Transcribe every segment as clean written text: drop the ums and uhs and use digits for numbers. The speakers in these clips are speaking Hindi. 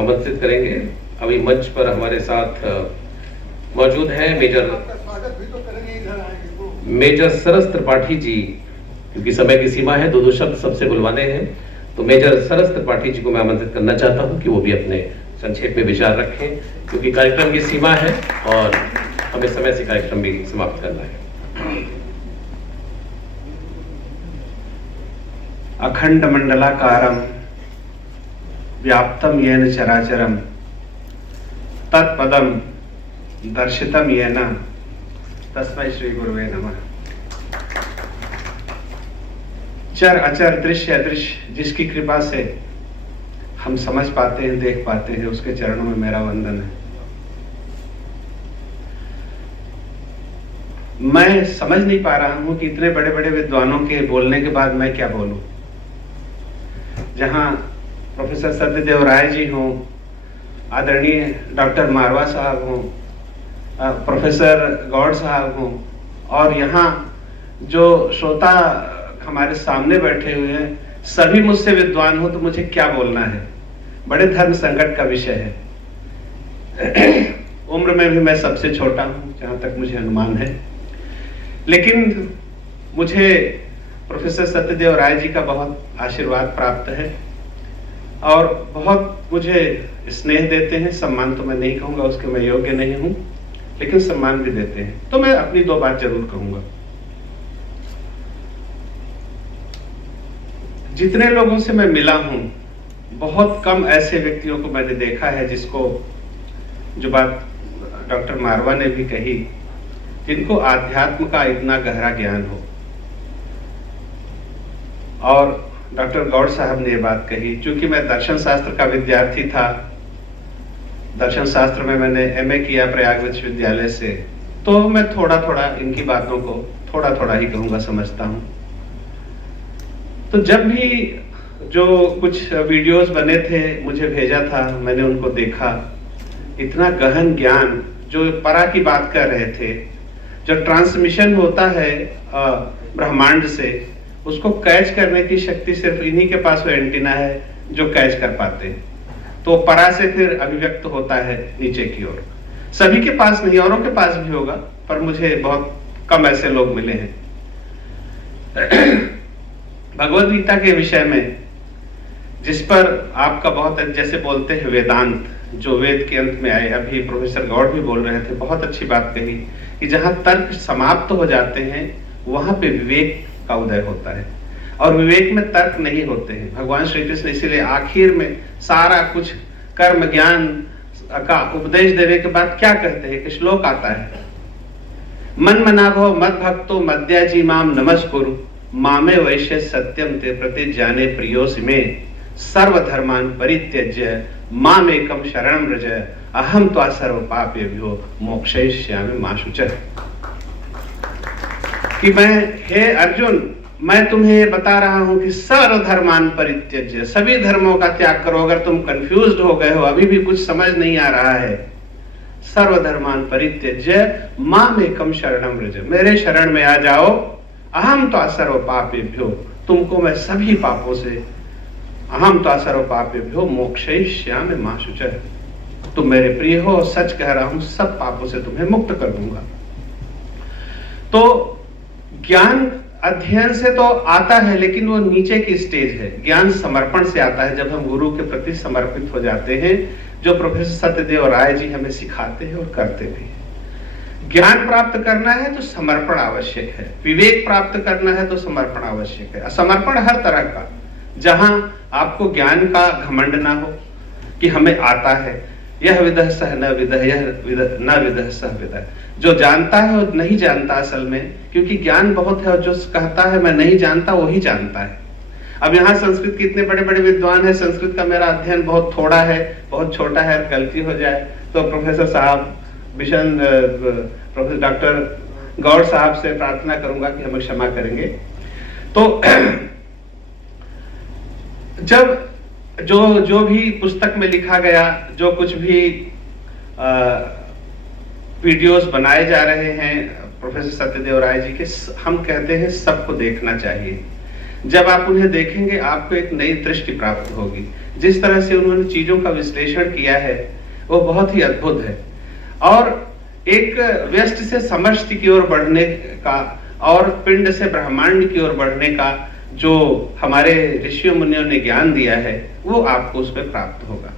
आमंत्रित करेंगे। अभी मंच पर हमारे साथ मौजूद हैं मेजर सरस त्रिपाठी जी, क्योंकि समय की सीमा है, दो शब्द सबसे बुलवाने हैं, तो मेजर सरस त्रिपाठी जी को मैं आमंत्रित करना चाहता हूं कि वो भी अपने संक्षेप में विचार रखें, क्योंकि कार्यक्रम की सीमा है और हमें समय से कार्यक्रम भी समाप्त करना है। अखंड मंडलाकारं व्याप्तं येन चराचरं तत्पदं दर्शितं येन तस्मै श्री गुरुवे नमः। चर अचर दृश्य अदृश्य जिसकी कृपा से हम समझ पाते हैं, देख पाते हैं, उसके चरणों में मेरा वंदन है। मैं समझ नहीं पा रहा हूं कि इतने बड़े बड़े विद्वानों के बोलने के बाद मैं क्या बोलूं। जहां प्रोफेसर सत्यदेव राय जी हों, आदरणीय डॉक्टर मारवा साहब हों, प्रोफेसर गौड़ साहब हों, और यहाँ जो श्रोता हमारे सामने बैठे हुए हैं सभी मुझसे विद्वान हो, तो मुझे क्या बोलना है। बड़े धर्म संकट का विषय है। उम्र में भी मैं सबसे छोटा हूं जहां तक मुझे अनुमान है, लेकिन मुझे प्रोफेसर सत्यदेव राय जी का बहुत आशीर्वाद प्राप्त है और बहुत मुझे स्नेह देते हैं। सम्मान तो मैं नहीं कहूंगा, उसके मैं योग्य नहीं हूं, लेकिन सम्मान भी देते हैं। तो मैं अपनी दो बात जरूर कहूंगा। जितने लोगों से मैं मिला हूं, बहुत कम ऐसे व्यक्तियों को मैंने देखा है जिसको, जो बात डॉक्टर मारवा ने भी कही, जिनको आध्यात्म का इतना गहरा ज्ञान हो। और डॉक्टर गौड़ साहब ने ये बात कही, चूंकि मैं दर्शन शास्त्र का विद्यार्थी था, दर्शन शास्त्र में मैंने एमए किया प्रयाग विश्वविद्यालय से, तो मैं थोड़ा थोड़ा इनकी बातों को थोड़ा थोड़ा ही कहूंगा समझता हूं। तो जब भी जो कुछ वीडियोस बने थे मुझे भेजा था, मैंने उनको देखा। इतना गहन ज्ञान, जो परा की बात कर रहे थे, जो ट्रांसमिशन होता है ब्रह्मांड से, उसको कैच करने की शक्ति सिर्फ इन्हीं के पास वो एंटीना है जो कैच कर पाते हैं। तो परा से फिर अभिव्यक्त होता है नीचे की ओर। सभी के पास नहीं, औरों के पास भी होगा, पर मुझे बहुत कम ऐसे लोग मिले हैं। भगवद गीता के विषय में, जिस पर आपका बहुत, जैसे बोलते हैं वेदांत, जो वेद के अंत में आए, अभी प्रोफेसर गौड़ भी बोल रहे थे, बहुत अच्छी बात कही कि जहां तर्क समाप्त हो जाते हैं वहां पे विवेक का उदय होता है, और विवेक में तर्क नहीं होते हैं। भगवान श्री कृष्ण इसीलिए आखिर में सारा कुछ कर्म ज्ञान का उपदेश देने के बाद क्या कहते हैं कि श्लोक आता है, मन मनाभव मद भक्तो मद्याजी माम नमस्कुरु मामे वैश्य सत्यम ते प्रतिजाने प्रियोसि में सर्वधर्मान परित्यज्य मामेकम शरणं व्रज अहम त्वा सर्व पापेभ्यो मोक्षयिष्यामि मा शुचः। कि मैं, हे अर्जुन, मैं तुम्हें ये बता रहा हूं कि सर्वधर्मान परित्यज्य, सभी धर्मों का त्याग करो। अगर तुम कंफ्यूज्ड हो गए हो, अभी भी कुछ समझ नहीं आ रहा है, सर्वधर्मान परित्यज्य मामेकम शरणं व्रज, मेरे शरण में आ जाओ। अहम त्वा सर्व पापेभ्यो, तुमको मैं सभी पापों से, अहम त्वा सर्व पापेभ्यो मोक्षयिष्यामि मा शुचः, तुम मेरे प्रिय हो, सच कह रहा हूं, सब पापों से तुम्हें मुक्त कर दूंगा। तो ज्ञान अध्ययन से तो आता है, लेकिन वो नीचे की स्टेज है। ज्ञान समर्पण से आता है, जब हम गुरु के प्रति समर्पित हो जाते हैं, जो प्रोफेसर सत्यदेव राय जी हमें सिखाते हैं और करते भी हैं। ज्ञान प्राप्त करना है तो समर्पण आवश्यक है, विवेक प्राप्त करना है तो समर्पण आवश्यक है। समर्पण हर तरह का, जहां आपको ज्ञान का घमंड ना हो कि हमें आता है, यह विदः सह न विदः, यह न विदः सह विदः। जो जानता है वो नहीं जानता असल में, क्योंकि ज्ञान बहुत है, और जो कहता है मैं नहीं जानता वही जानता है। अब यहाँ संस्कृत के इतने बड़े बड़े विद्वान हैं, संस्कृत का मेरा अध्ययन बहुत थोड़ा है, बहुत छोटा है, गलती हो जाए तो प्रोफेसर साहब प्रोफेसर डॉक्टर गौड़ साहब से प्रार्थना करूंगा कि हमें क्षमा करेंगे। तो जब जो भी पुस्तक में लिखा गया, जो कुछ भी वीडियोस बनाए जा रहे हैं प्रोफेसर सत्यदेव राय जी के, हम कहते हैं सबको देखना चाहिए। जब आप उन्हें देखेंगे आपको एक नई दृष्टि प्राप्त होगी। जिस तरह से उन्होंने चीजों का विश्लेषण किया है वो बहुत ही अद्भुत है। और एक व्यष्टि से समष्टि की ओर बढ़ने का और पिंड से ब्रह्मांड की ओर बढ़ने का जो हमारे ऋषियों मुनियों ने ज्ञान दिया है वो आपको उसमें प्राप्त होगा।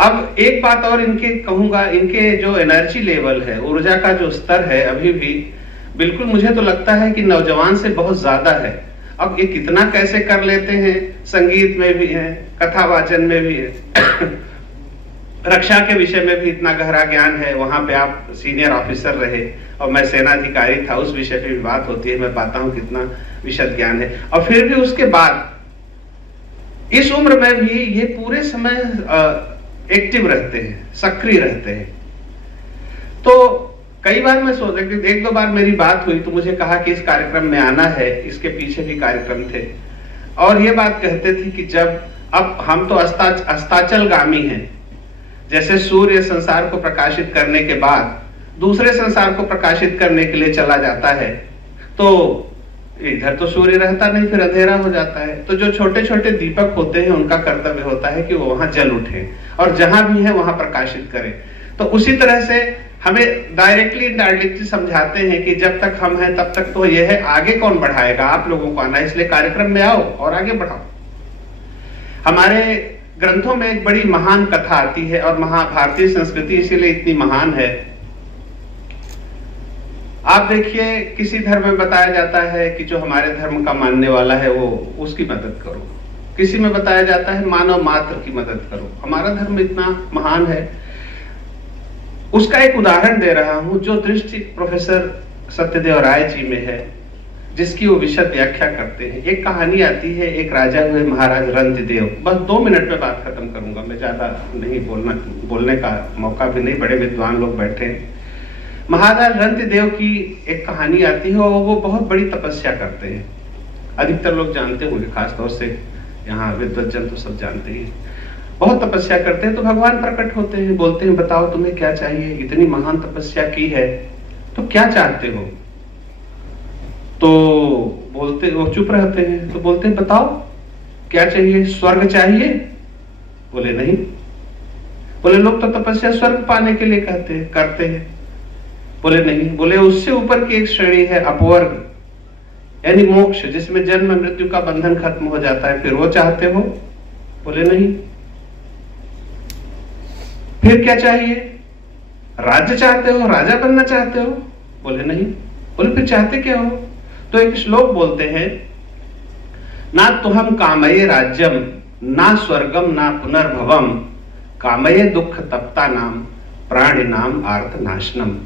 अब एक बात और इनके कहूंगा, इनके जो एनर्जी लेवल है, ऊर्जा का जो स्तर है अभी भी बिल्कुल मुझे तो लगता है कि नौजवान से बहुत ज्यादा है। अब ये कितना कैसे कर लेते हैं, संगीत में भी है, कथावाचन में भी है, रक्षा के विषय में भी इतना गहरा ज्ञान है। वहां पे आप सीनियर ऑफिसर रहे और मैं सेनाधिकारी था, उस विषय पे भी बात होती है, मैं पाता हूं कितना विशद ज्ञान है। और फिर भी उसके बाद इस उम्र में भी ये पूरे समय एक्टिव रहते हैं, सक्रिय रहते हैं। तो कई बार मैं सोचा कि एक दो बार मेरी बात हुई तो मुझे कहा कि इस कार्यक्रम में आना है, इसके पीछे भी कार्यक्रम थे और ये बात कहते थे कि जब अब हम तो अस्ताचलगामी हैं, जैसे सूर्य संसार को प्रकाशित करने के बाद दूसरे संसार को प्रकाशित करने के लिए चला जाता है तो इधर तो सूर्य रहता नहीं, फिर अंधेरा हो जाता है। तो जो छोटे छोटे दीपक होते हैं उनका कर्तव्य होता है कि वो वहां जल उठे और जहां भी है वहां प्रकाशित करें। तो उसी तरह से हमें डायरेक्टली इनडायरेक्टली समझाते हैं कि जब तक हम हैं तब तक तो यह है, आगे कौन बढ़ाएगा, आप लोगों को आना है, इसलिए कार्यक्रम में आओ और आगे बढ़ाओ। हमारे ग्रंथों में एक बड़ी महान कथा आती है और भारतीय संस्कृति इसीलिए इतनी महान है। आप देखिए किसी धर्म में बताया जाता है कि जो हमारे धर्म का मानने वाला है वो उसकी मदद करो, किसी में बताया जाता है मानव मात्र की मदद करो। हमारा धर्म इतना महान है, उसका एक उदाहरण दे रहा हूं जो दृष्टि प्रोफेसर सत्यदेव राय जी में है, जिसकी वो विशद व्याख्या करते हैं। एक कहानी आती है, एक राजा हुए महाराज रंतिदेव। बस 2 मिनट में बात खत्म करूंगा, मैं ज्यादा नहीं बोलने का मौका भी नहीं, बड़े विद्वान लोग बैठे हैं। महाराज रंतिदेव की एक कहानी आती है और वो बहुत बड़ी तपस्या करते हैं। अधिकतर लोग जानते होंगे, खासतौर से यहाँ विद्वज्जन तो सब जानते ही। बहुत तपस्या करते हैं तो भगवान प्रकट होते हैं, बोलते हैं बताओ तुम्हें क्या चाहिए, इतनी महान तपस्या की है तो क्या चाहते हो। तो बोलते, वो चुप रहते हैं तो बोलते हैं बताओ क्या चाहिए, स्वर्ग चाहिए? बोले नहीं। बोले लोग तो तपस्या स्वर्ग पाने के लिए करते हैं। बोले नहीं। बोले उससे ऊपर की एक श्रेणी है अपवर्ग, यानी मोक्ष, जिसमें जन्म मृत्यु का बंधन खत्म हो जाता है, फिर वो चाहते हो? बोले नहीं। फिर क्या चाहिए? राज्य चाहते हो, राजा बनना चाहते हो? बोले नहीं। बोले फिर चाहते क्या हो? तो एक श्लोक बोलते हैं, ना तो हम कामये राज्यम ना स्वर्गम ना पुनर्भवम कामये दुख तप्ता नाम प्राणी नाम आर्त नाशनम।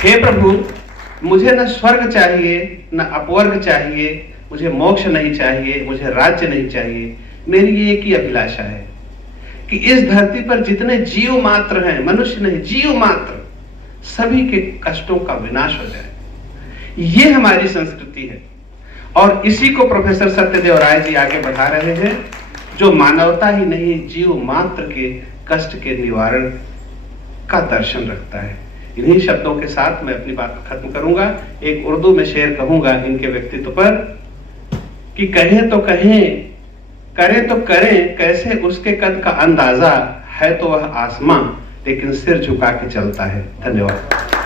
हे प्रभु, मुझे न स्वर्ग चाहिए न अपवर्ग चाहिए, मुझे मोक्ष नहीं चाहिए, मुझे राज्य नहीं चाहिए। मेरी ये एक ही अभिलाषा है कि इस धरती पर जितने जीव मात्र हैं, मनुष्य नहीं जीव मात्र, सभी के कष्टों का विनाश हो जाए। ये हमारी संस्कृति है और इसी को प्रोफेसर सत्यदेव राय जी आगे बढ़ा रहे हैं, जो मानवता ही नहीं जीव मात्र के कष्ट के निवारण का दर्शन रखता है। इन्हीं शब्दों के साथ मैं अपनी बात खत्म करूंगा। एक उर्दू में शेर कहूंगा इनके व्यक्तित्व पर कि कहें तो कहें, करें तो करें, कैसे उसके कद का अंदाजा है तो वह आसमां, लेकिन सिर झुका के चलता है। धन्यवाद।